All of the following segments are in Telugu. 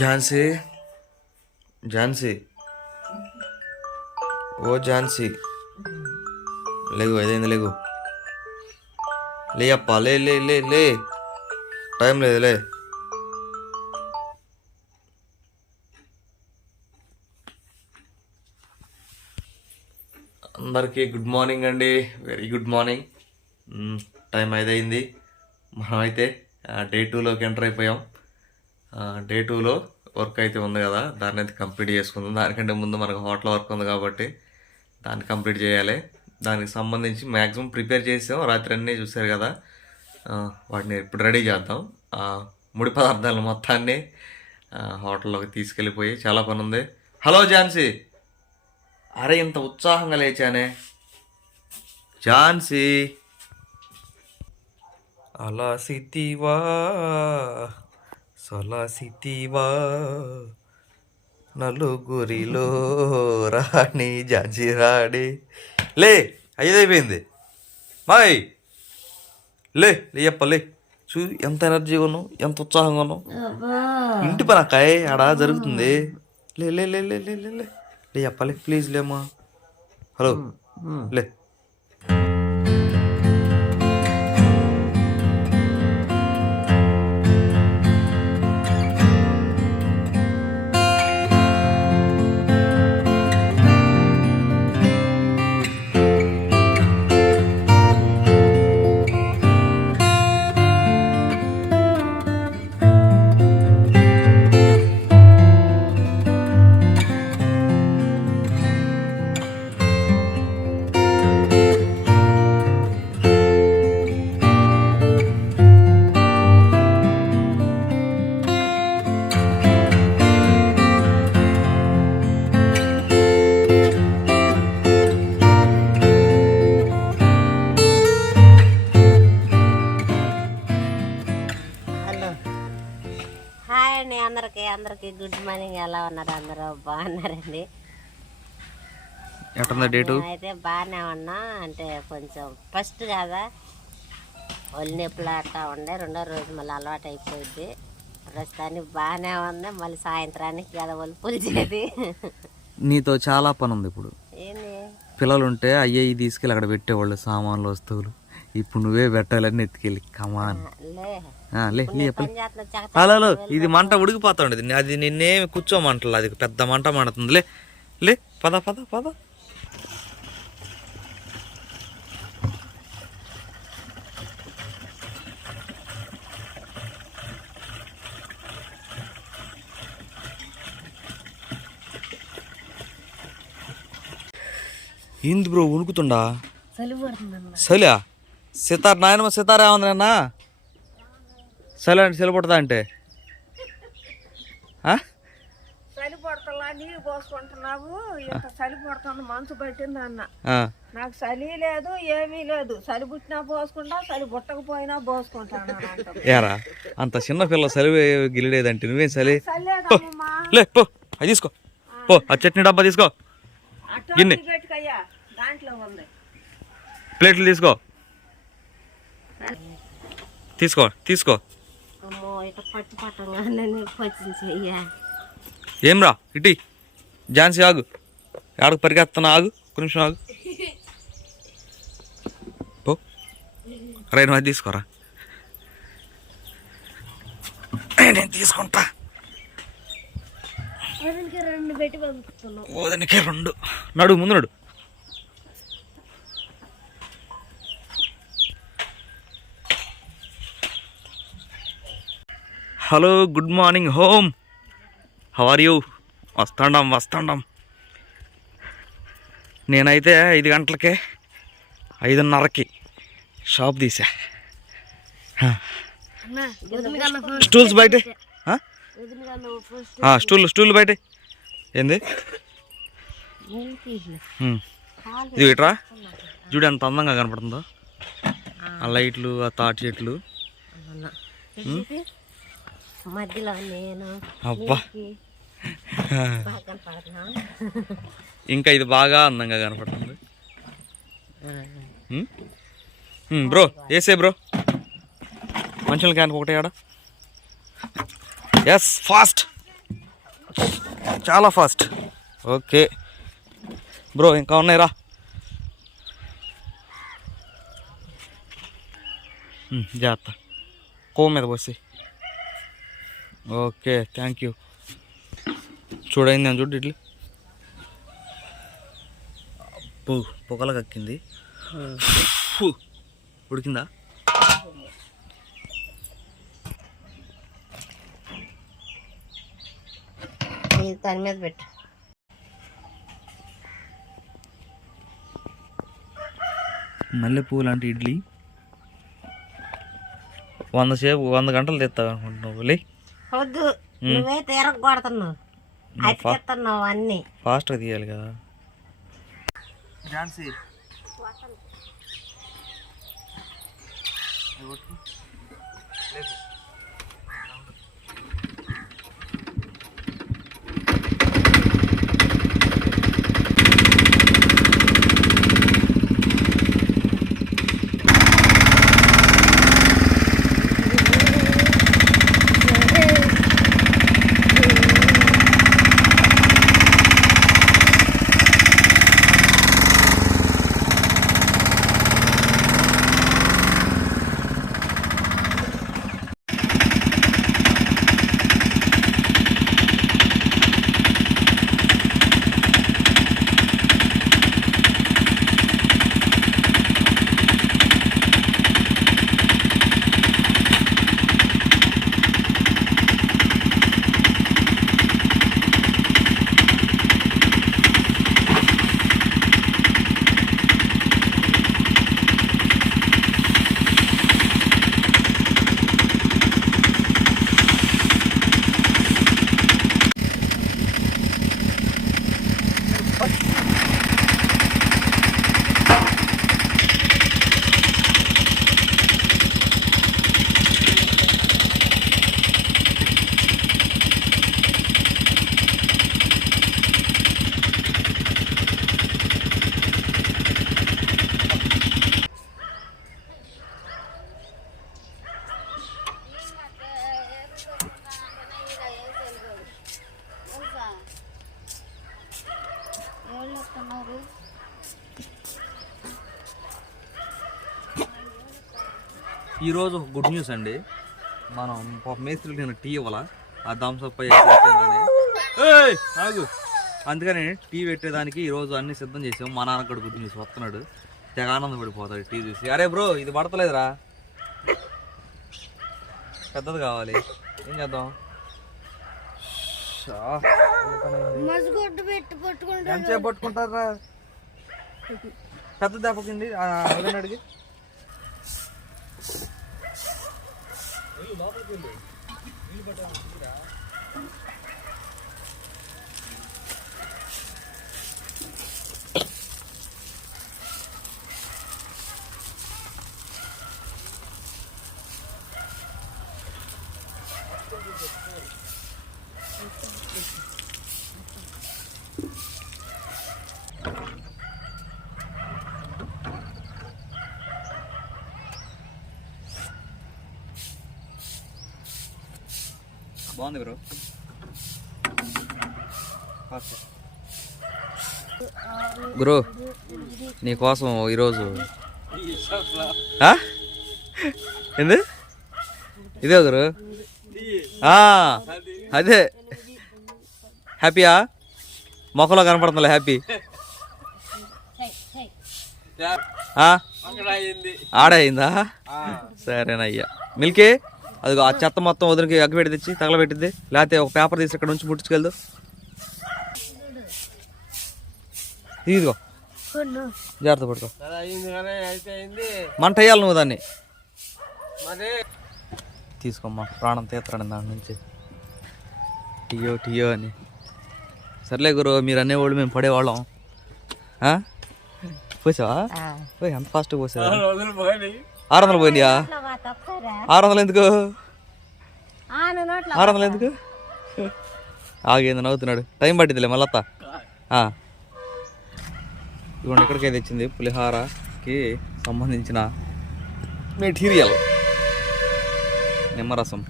ఝాన్సీ ఝాన్సీ ఓ ఝాన్సీ లేగు ఏదైంది లేగు లే అప్ప లే లే లే లే టైం లేదు లే అందరికీ గుడ్ మార్నింగ్ అండి. వెరీ గుడ్ మార్నింగ్ టైం ఐదైంది మనమైతే డే టూలోకి ఎంటర్ అయిపోయాం. డే టూలో వర్క్ అయితే ఉంది కదా దాన్ని అయితే కంప్లీట్ చేసుకుందాం. దానికంటే ముందు మనకు హోటల్ వర్క్ ఉంది కాబట్టి దాన్ని కంప్లీట్ చేయాలి. దానికి సంబంధించి మ్యాక్సిమం ప్రిపేర్ చేసాం. రాత్రి అన్నీ చూసారు కదా. వాటిని ఇప్పుడు రెడీ చేద్దాం. ముడి పదార్థాలు మొత్తాన్ని హోటల్లోకి తీసుకెళ్ళిపోయి చాలా పని ఉంది. హలో ఝాన్సీ అరే ఇంత ఉత్సాహంగా లేచానే. ఝాన్సీ అలా సితివా. సొలసితివా? నలుగురిలో రాణి జాజిరాడే లే అయ్యేదైపోయింది మాయ్ లే లేయప్పలే చూ ఎంత ఎనర్జీ కొను ఎంత ఉత్సాహంగాను ఇంటి పని అక్కయ్ ఆడ జరుగుతుంది? లే లే లే లే లే లే లే. అప్పలే ప్లీజ్ లేమా హలో. లే. అందరికి గుడ్ మార్నింగ్ ఎలా ఉన్నారు అందరూ? బాగున్నారండి. అయితే బాగానే ఉన్నా. అంటే కొంచెం ఫస్ట్ కదా ఒళ్ళు నొప్పులు అట్లా ఉండే రెండో రోజు మళ్ళీ అలవాటు అయిపోయింది. ప్రస్తుతానికి బాగానే ఉంది. మళ్ళీ సాయంత్రానికి కదా ఒళ్ళు పులిచేది. నీతో చాలా పని ఉంది ఇప్పుడు. ఏంది? పిల్లలు ఉంటే అయ్యి తీసుకెళ్ళి అక్కడ పెట్టేవాళ్ళు సామాన్లు వస్తువులు. ఇప్పుడు నువ్వే పెట్టాలని ఎత్తుకెళ్ళి. కమాన్ లే. లే హలో ఇది మంట ఉడికిపోతుంది అది నిన్నేమి కూర్చోమంటలే అది పెద్ద మంట మండుతుంది. లే లే పద పద పద. ఏంది బ్రో ఉణుకుతుండా చలియా? సితార్ నాయనమ్మ సితార్ ఏముంది నాన్న చలి అంటే చలి పుడతా అంటే? ఆ? చలి పడతలా నీళ్ళు పోసుకుంటున్నావు ఇంత చలి పడుతుంది మనసు పట్టింది అన్న. నాకు చలి లేదు ఏమీ లేదు. చలి పుట్టినా పోసుకుంటా చలి పుట్టకపోయినా పోసుకుంటాను. ఏరా అంత చిన్న పిల్ల చలి గిలిడేదంటే నువ్వేం చలి లే పో అది తీసుకో. పో ఆ చట్నీ డబ్బా తీసుకో. గిన్నె. దాంట్లో ఉంది. ప్లేట్లు తీసుకో. తీసుకో తీసుకో. అమ్మో పట్టు వచ్చింది చెయ్యా ఏం రా ఇటీ. ఝాన్సీ ఆగు. ఆడకు పరిగెత్తున్నా ఆగు. ఒక నిమిషం ఆగు. పో. రే నువ్వు అది తీసుకోరా. నేను తీసుకుంటా. రెండు. నడు ముందు నడు. Hello good morning home how are you వస్తాండం వస్తాండం. నేనైతే ఐదు గంటలకే ఐదున్నరకి షాప్ తీసా. స్టూల్స్ బయటే. స్టూల్ స్టూల్ బయటే. ఏంది. ఇది ఇట్రా. చూడు ఎంత అందంగా కనపడుతుందో. ఆ లైట్లు ఆ తాటి చెట్లు. మధ్యలో నేను అబ్బా. ఇంకా ఇది బాగా అందంగా కనపడుతుంది. బ్రో వేసే బ్రో. మంచుల క్యాన్ ఒకటే ఆడ. ఎస్ ఫాస్ట్ చాలా ఫాస్ట్ ఓకే బ్రో ఇంకా ఉన్నాయి రా. ఉమ్, జాగ్రత్త. కో మీద పోసి ఓకే థ్యాంక్ యూ చూడైంది అని చూడు ఇడ్లీ. అబ్బో పొగల కక్కింది. ఉడికిందా? దాని మీద పెట్టు. మల్లెపూ లాంటి ఇడ్లీ. వంద సేపు వంద గంటలు తెస్తావు అనుకుంటున్నావు లే. వద్దు. నువ్వే తీరక కొడుతున్నావు. అతికిస్తున్నావు అన్నీ. ఫాస్ట్గా తీయాలి కదా. ఝాన్సీ. ఈరోజు గుడ్ న్యూస్ అండి. మనం మేస్త్రికి నేను టీ ఇవ్వాలా? ఆ థమ్స్అప్ ఆగు. అందుకని టీ పెట్టేదానికి ఈరోజు అన్ని సిద్ధం చేసాం. మా నాన్న కూడా గుడ్ న్యూస్ వస్తున్నాడు. తెగ ఆనందం పడిపోతాడు టీ చూసి. అరే బ్రో ఇది పడతలేదురా. పెద్దది కావాలి. ఏం చేద్దాం? మసిగొడ్డు పెట్టి పట్టుకుంటే ఎంతసేపు లోపలికి పెద్ద నీళ్ళు పట్టాలి. బాగుంది బ్రో. గురు నీకోసం ఈరోజు? ఏంది? ఇదే గురు అదే. హ్యాపీయా? మొక్కలో కనపడుతుందిలే హ్యాపీ? ఆడే అయిందా? సరేనయ్యా. మిల్కీ? అదిగో ఆ చెత్త మొత్తం వదిలికి అగ్గిపెట్టి తెచ్చి తగలబెట్టిద్ది. లేకపోతే ఒక పేపర్ తీసి ఇక్కడ నుంచి ముట్టించుకెళ్దు ఇదిగో. జాగ్రత్త పడుకో మంట వేయాలి నువ్వు దాన్ని. తీసుకోమ్మా ప్రాణం తీస్తాడు దాని నుంచి. టియో టియో అని. సర్లే గురు మీరు అనేవాళ్ళు మేము పడేవాళ్ళం. ఆ? పోసావా? పోయి ఎంత ఫాస్ట్ పోసావా? ఆరు వందలు పోయినాయా. ఆరు వందలు ఎందుకు? ఆరు వందలు ఎందుకు? ఆగేంది నవ్వుతున్నాడు. టైం పట్టిందిలే మళ్ళత్తా. ఇవ్వండి ఇక్కడికే తెచ్చింది? పులిహారకి సంబంధించిన మెటీరియల్. నిమ్మరసం.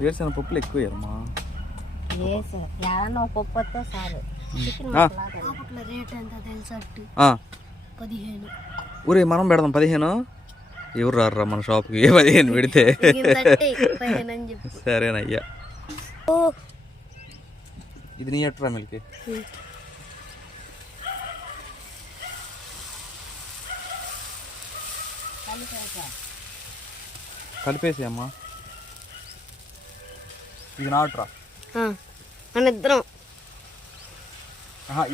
వేరుశెనగ పప్పులు ఎక్కువ ఒక పప్పు వస్తే రేట్ ఎంత తెలుసట్టు పదిహేను. ఊరే మనం పెడదాం పదిహేను. ఎవరు రారా మన షాప్కి? ఏ పదిహేను పెడితే? సరేనయ్యా. ఇది నీ ఎట్రా మిల్కి? కలిపేసి అమ్మా. ఇది నాట్రా మన ఇద్దరం.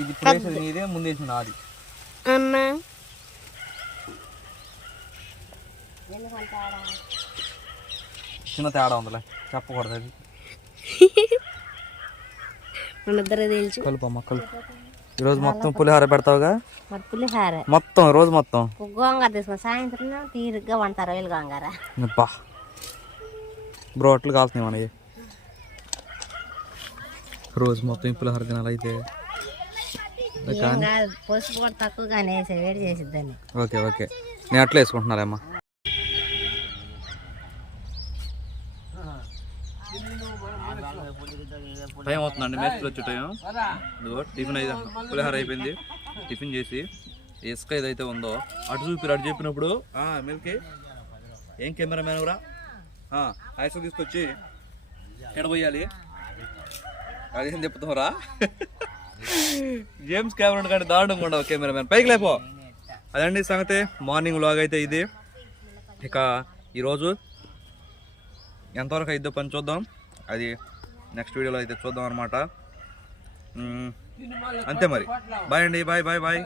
ఇది ఇప్పుడు వేసేది నీదే ముందు వేసింది నాది. అన్న. చిన్న తేడా ఉందిలే చెప్పకూడదు అది. మన ఇద్దరే తెలుసు. కలుపమ్మా కలుపు. ఈరోజు మొత్తం పులిహోర పెడతావుగా? మరి పులిహార. మొత్తం రోజు మొత్తం? గోంగూర తీసుకుని సాయంత్రం తీరిగ్గా వంటారు రొయ్యలు గోంగూర. అబ్బా బ్రోట్లు కాల్తున్నాయి మనకి రోజు మొత్తం ఈ పులిహోర తినాలి అయితే. పసుపు కూడా తక్కువగానే వేసే వేడి చేసిద్దని ఓకే ఓకే. నేను అట్లా వేసుకుంటున్నారమ్మా టైం అవుతుందండి మేస్త్రి వచ్చే టైం. ఇదిగో టిఫిన్ అయితే పులిహోర అయిపోయింది. టిఫిన్ చేసి ఇసుక ఏదైతే ఉందో అటు చూపి అటు చెప్పినప్పుడు మిల్కి. ఏం కెమెరా మ్యాన్ కూడా ఐసు తీసుకొచ్చి ఎడబోయాలి అదేం చెప్తావురా? జేమ్స్ కెమెరా కంటే దారుణంగా ఉండవు కెమెరా మ్యాన్ పైకి లేపో. అదండి సంగతి. మార్నింగ్ వ్లాగ్ అయితే ఇది. ఇక ఈరోజు ఎంతవరకు అయిద్దో పని చూద్దాం. అది నెక్స్ట్ వీడియోలో అయితే చూద్దాం అనమాట అంతే మరి. బాయ్ అండి. Bye bye bye